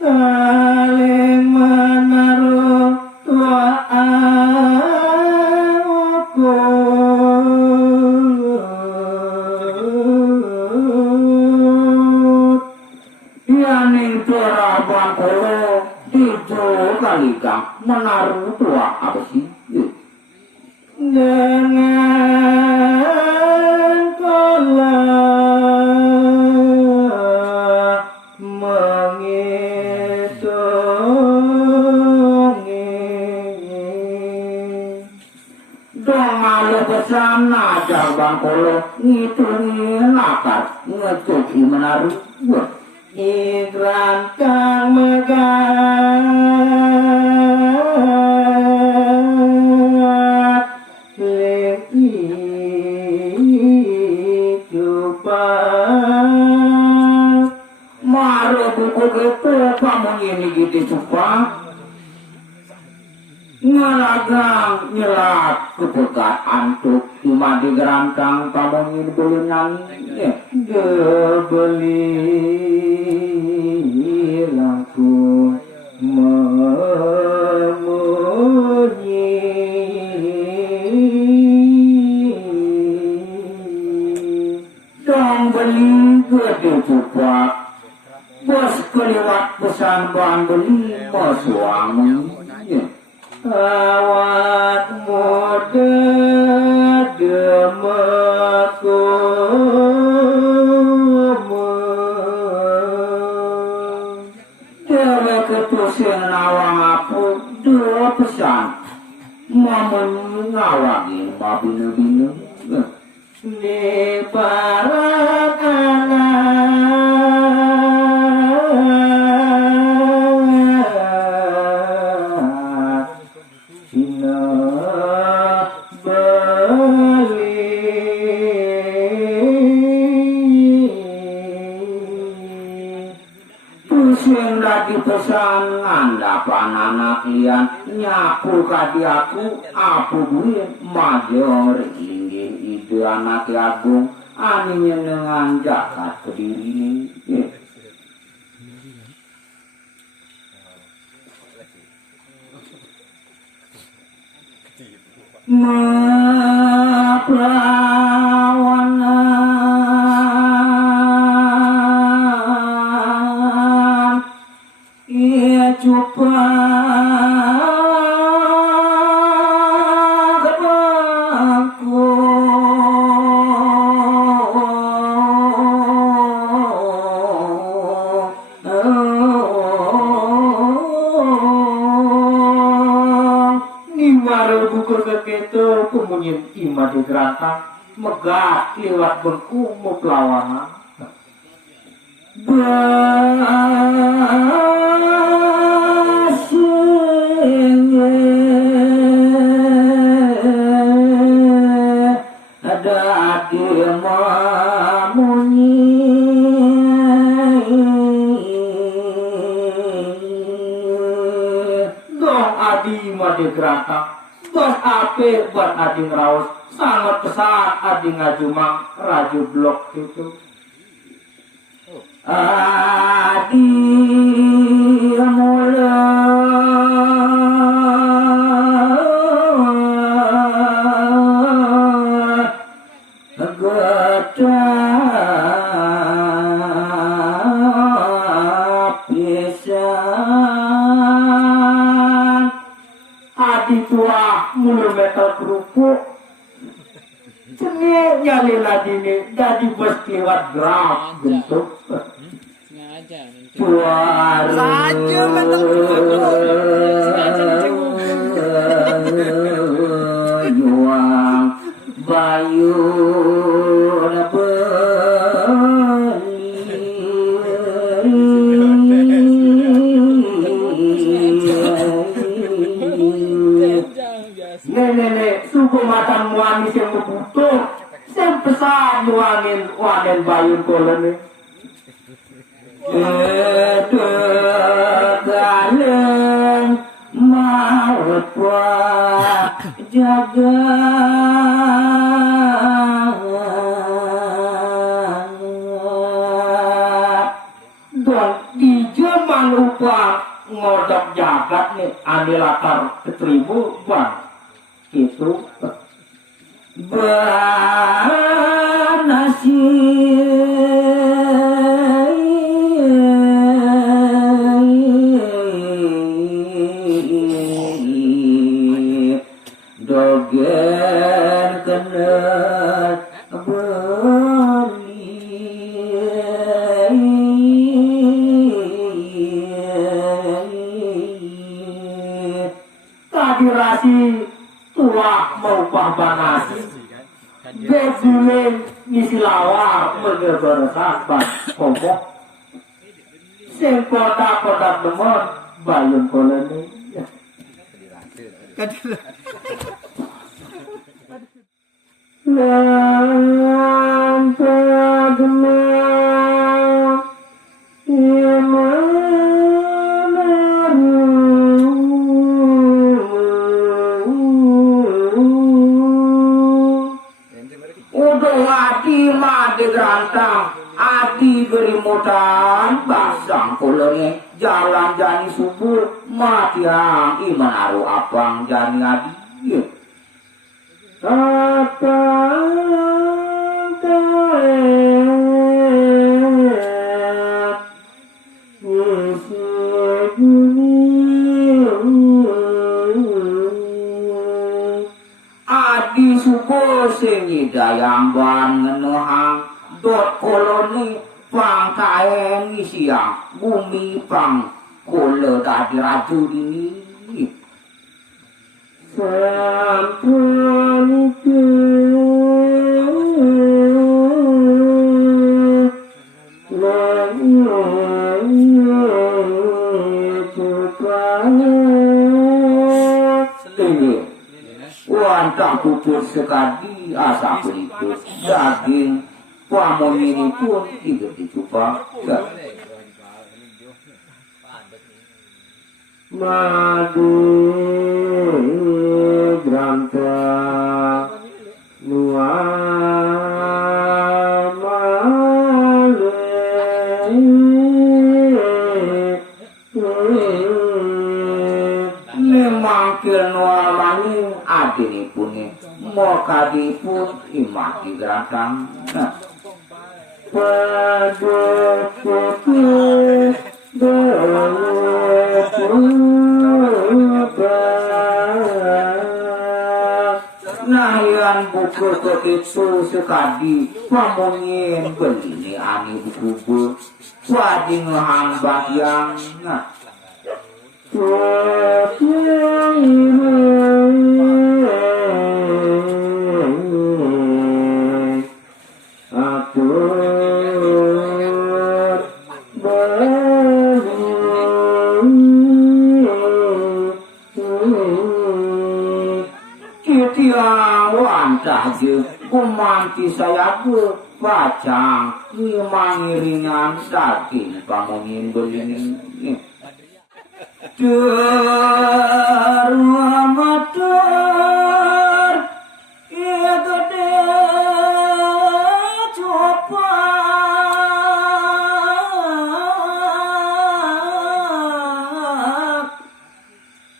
saling menaruh tuaku yaning terapan kolo dijo kalikang menaruh tua apa sih dengan kala sana jabang kolo ngitungi lakat ngecuki menaruh iklan kang megat leki cupak maru buku gitu kamu ini gitu cupak ngaragang nyelat kepekat antuk cuma di gerantang kamu ini belinang beli laku memunyi dong beli gede cupak bos keliwat pesan bahan beli bos wangi awak muda demeku dewe kepusin awang aku dua pesan momen ngawangin mabinu-binu di barat pesan andapan anak lian nyapu kadi aku apa gue major ingin ide anak agung aninya dengan jakat kediri kemudian ima di gerantang megah lewat berkumuk lawangan ada adik mamunyi dong adi ima di gerantang bos ape buat adi ngeraus sangat pesat adi ngajumang raju blok itu adi mulai getah pisan adi tua mulu metal kerupuk cengi nyali ladini jadi bos lewat graf bentuk suara saja metal juang bayu nenek suku matan muanis yang butuh sempesan nuangin wanen bayun kolone galeng maut wa jaga Bon di zaman upah ngodok jagat nih ane latar ketribu bon itu banasi dogen kenet kadirasi tua mau banasi bedulen ngisi lawar menyebarkan pokok sing kodak demon bayun koloni Gerantang ati beri modan basang kolonge jalan jani subuh mati hang iman aru apang jani adi kata adi subuh sengi dayang ban ngenehang dot koloni pang kaeng isiang bumi pang kole tadi raju ini sampun itu wantang pupus sekali asa berikus daging Pamon ini pun tidak dicoba. Madu berantah nuan male memang kenualani adini pun mau kadi pun imaki berantang. Pada putih nah yang buku itu sekadi pamongin beli ani buku wadi ngehambat yang Tahjud kumanti saya ku bacang ngimangi ringan daging pamongin begini teramatur iya gede coba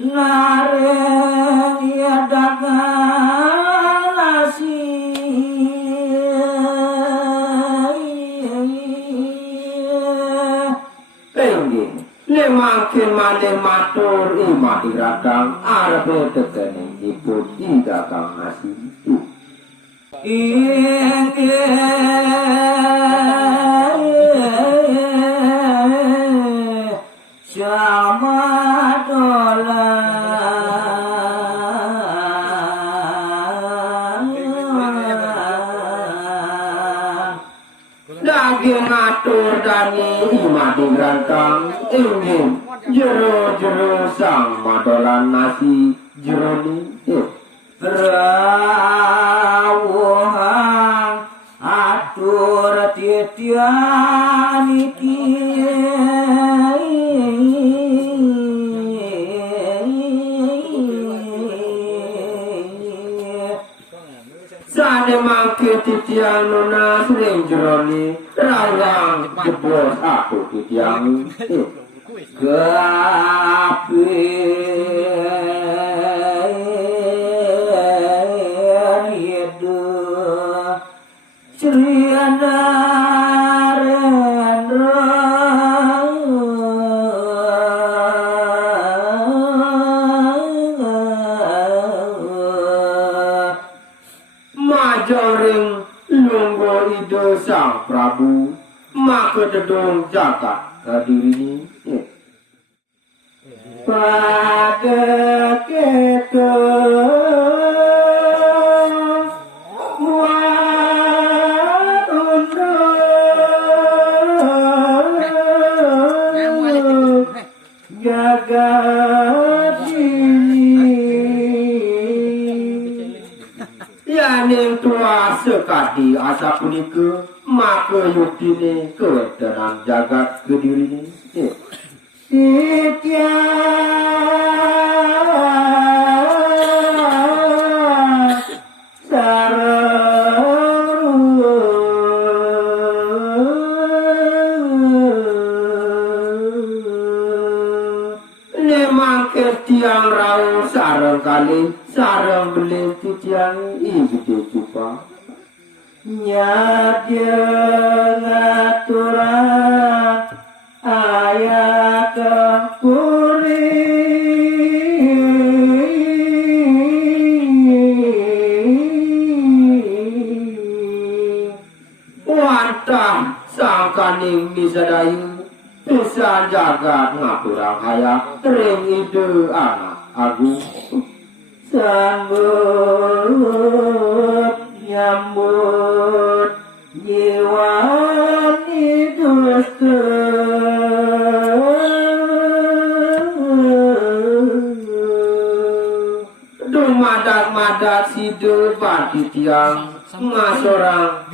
nareng iya dagang makin maneh matur imah diradang arep tetene ibu didagang nasi sama daging matur dani imah diradang ingin jero sang madolan nasi jeroni rawuhan atur titian iki sane mangke titian nona sering jeroni rawang jebol aku titiang gape itu ceriana majoring lunggo ido sang Prabu maka dedong jagat kadiri pada kita jagat ini yang tua sekali asa punika maka yuktine ketenang jagat kediri Sitya tiang rau sarang kali sarang beli tiang ibu cupa nyadya ngaturang ayat kempuri wantah sangkaning misadayu bisa jagat ngaturang hayang ring ide anak agung sambut nyambut jiwa hidup madat sido bati tiang ngasorang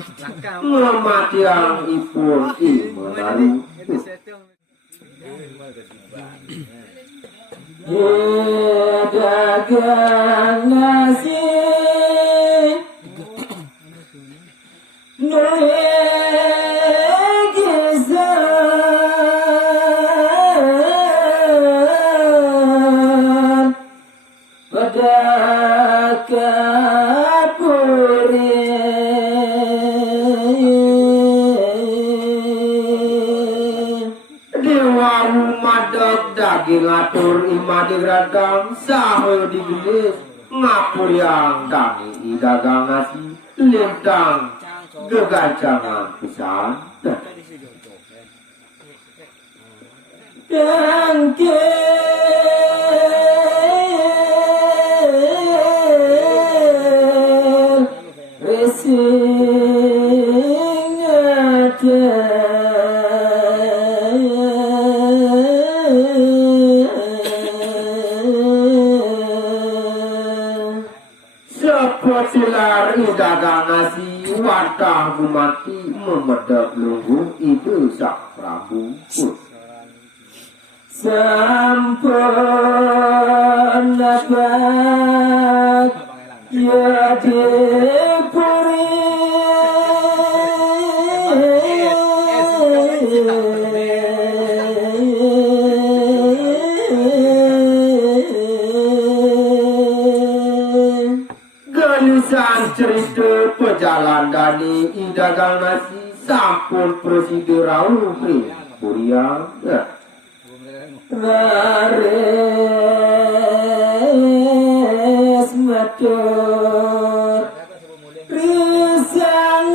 ngemati yang ipun imenalu dagang ngasih negesan pada kapuri dewa madog daging atur imadi radang sahul digelis ngapur yang kami dagang nasi lintang gegacangan pisan dan silar dagang nasi wartah bumati memedap lungguh itu sak Prabu sampun dapat jadi puri gelisah cerita pejalan dani dagang nasi sampun prosedurau puriang laris matur risang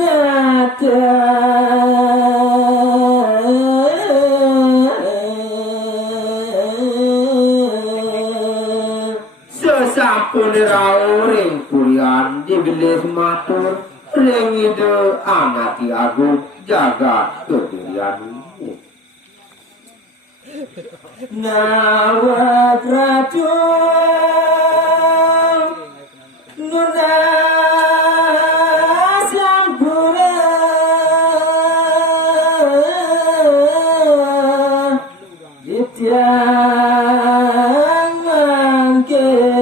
sesampun rauring purian digelis matur ring ide amati agung jagat kedirian nawat racun nunas yang pura ditiang angkin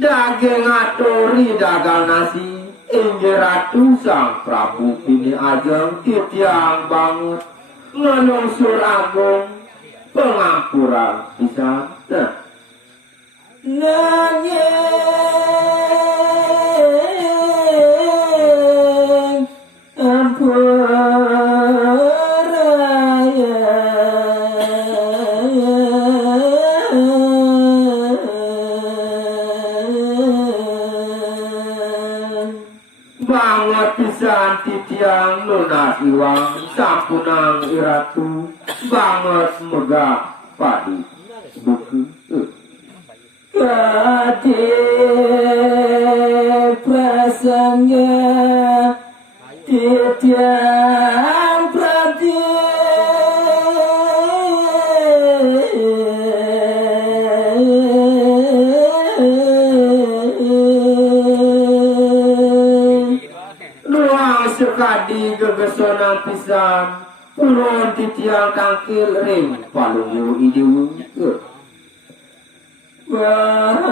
daging aturi dagang nasi inggerat Prabu Bini Ajeng titiang banget nganungsur agung pengampuran pisan nanging ampuraya banget pisan titiang lunas iwang sampunang iratu banget megah padi buku kati prasangga titiang prati luang sekadi gegesonan pisan ulun titiang kangkil ring palungyu idiwu Wanana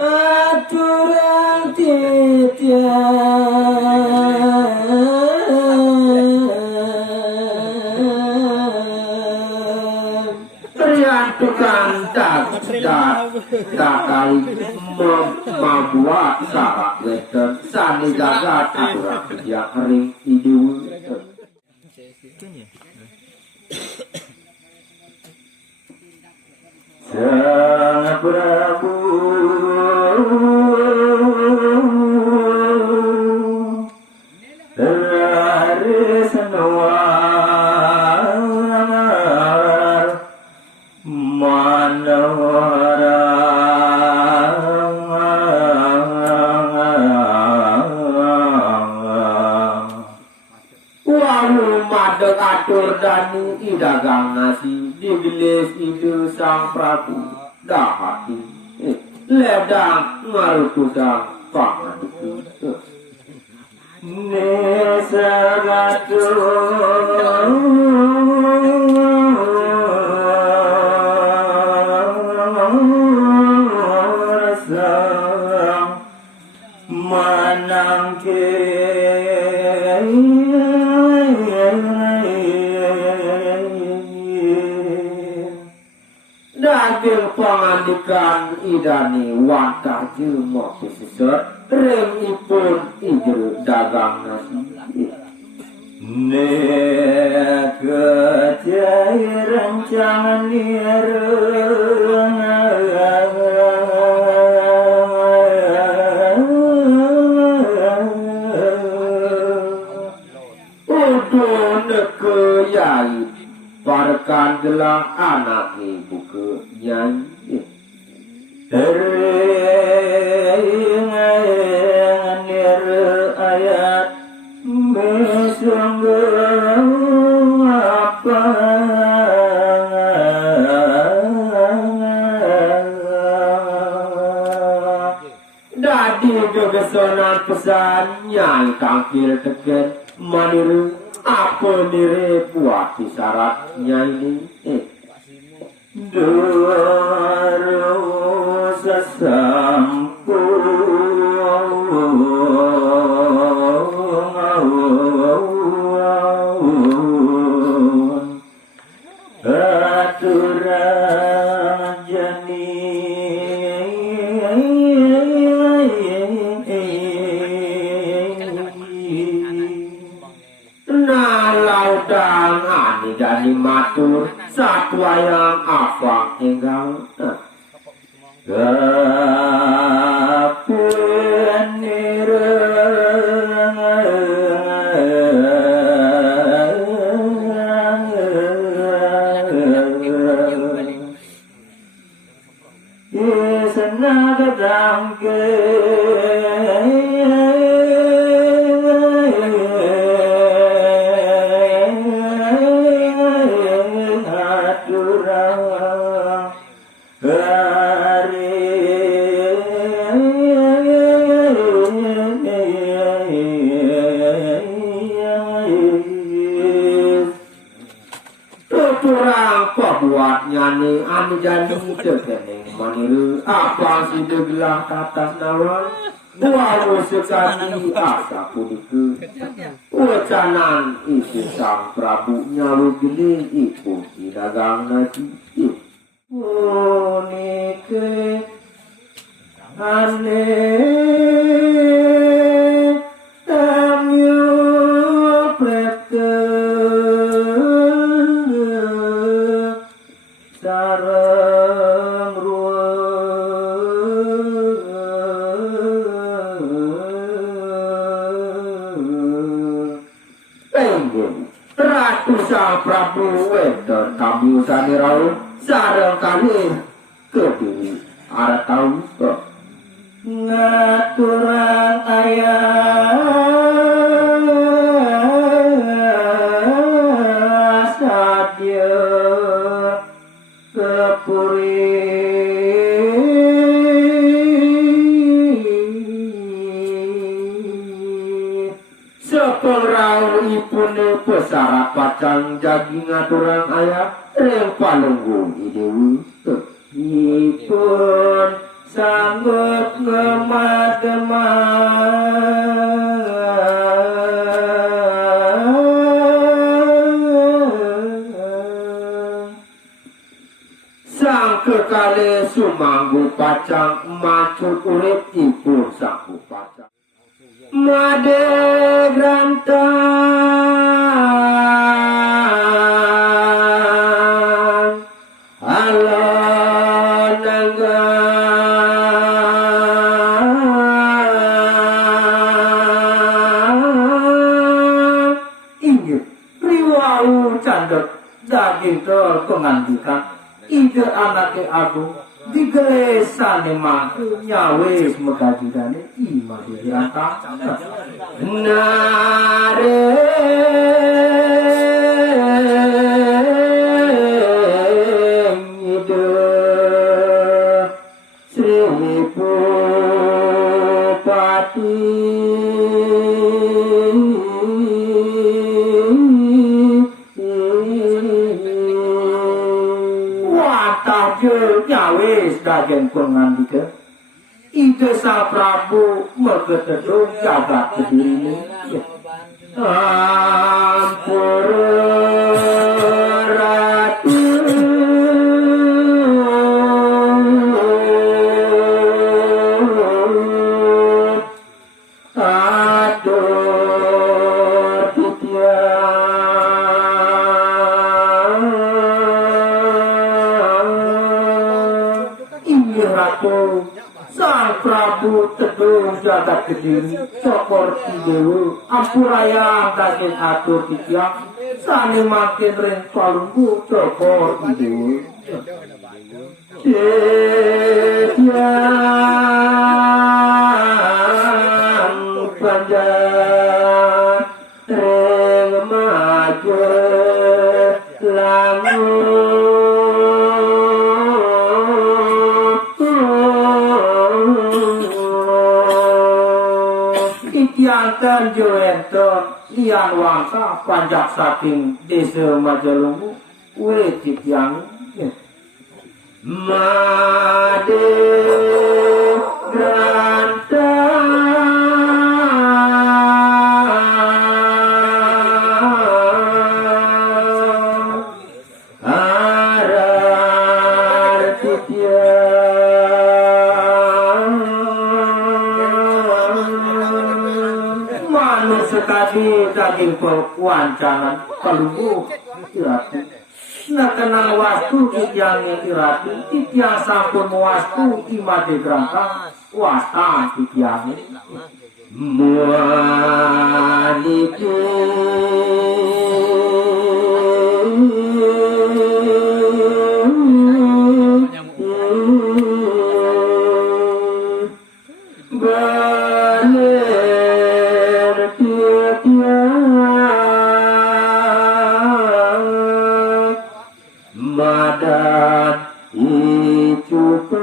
aturan titian terian tukang dakai membuat sarak weter sani gagat aturan kerja ring idiwu Sang Prabu Raris Nawar Manawara Walu madeg atur dani idagang nasi digelis ide sang Prabu dahati ledang ngarutudang pangaduku nesagatu sang manangke daging pangandikan idani wantah jelma piseset ring ipun ijel dagang nasi nek kecai rancangan udun keyai Parkan gelang anak ibu ke nyanyi Ringanir ayat Mesunggung apa Dadi gegesonan pesan Nyai kangkil teken maniru apa nire buat syaratnya ini Duru sesampu aturan jani laudang ani dani matur satwa yang afang enggal Kurang pembuat nyanyi anu jadi terkeneng maniru apa sudah bilang kata nawa buah sekali asa pudiku wacanan isi sang Prabu nyalu gini ibu dagang nasi nike aneh tamyo prete sarang Ratu Sang Prabu wedon tamu sanirau sareng kali kediri arep tau ngaturan ayah sadya kepuri seperau ipune pesara pacang jagi ngaturan ayah reng palunggung idewi ipun sanggup ngemat-ngemat sang kekali sumanggu pacang macut urip ipun sanggu pacang made grantang alon nenggang inggih riwau candek daging tol pengantikan ide anake agung digelesane mangku nyawis megajidane ima dirata nare ide Sri Bupati nyawis daging pengandika ide Sang Prabu megededung jagat kediri ampura ratu atur Ratu Sang Prabu teduh jagat kediri sokor dewa ampuraya daging atur titiang sani makin ring palunggu sokor dewa setiang panjang ring maju langun Tiangkan joento lian wangsa panjak saking desa Majalunggu weh titiang made grantang arar titiang sekali daging pewancangan kalunggu irati nak kenal wastu titiang irati titiang sampun wastu imade grantang wasta titiang muaniki madat icupa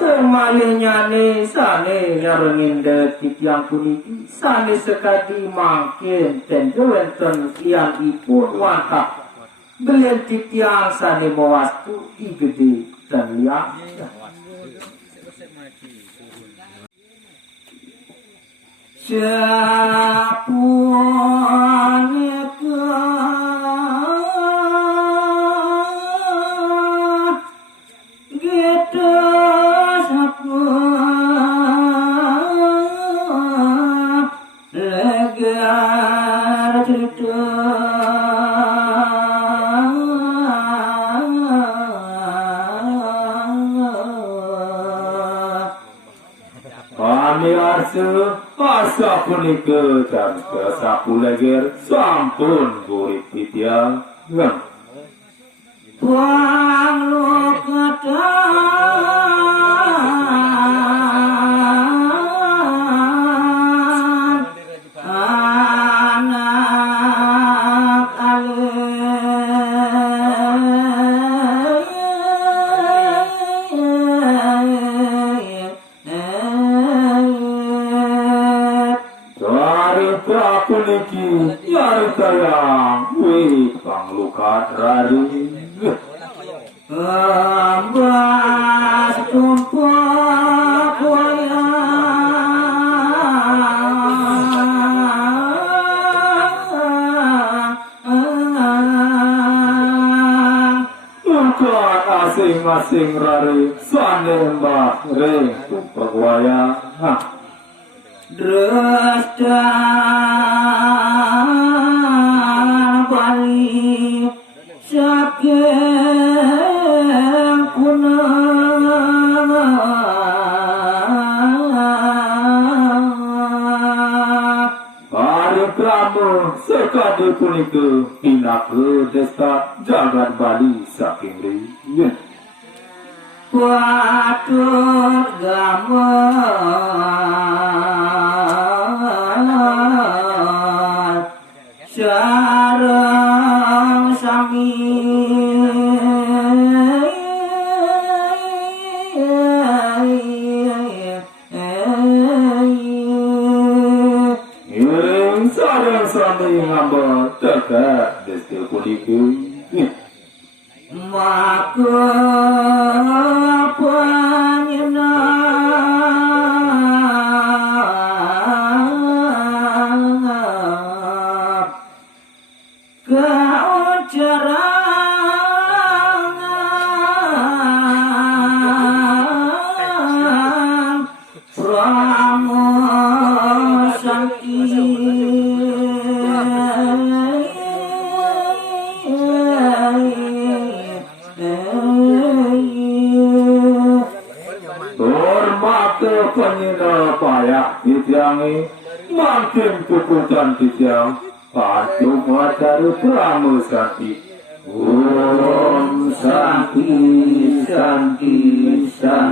semalinya ni sane nyarengin titiang puniki sami sekadi mangkin ten wonten tiyang ipun wantah belian titiang sami mawastu igede dan liang. Asa punika dan kesapuleger sampun gurip titiang ngang tuang lukatan anak puniki yari sayang wih panglukat rari ambas tumpak wayang lukat asing-asing rari sanembah ring tumpak wayang Dresta bali saking kuna parikrama sekade punika pinake desta jagat bali saking riyen patut gambar sareng sami ing sareng sami ngambah tegak destil punika maka panyenap keucerangan pramo sakti penyina payak titiangi makin puputan titiang patuh dari pramu santi Om Santi Santi Santi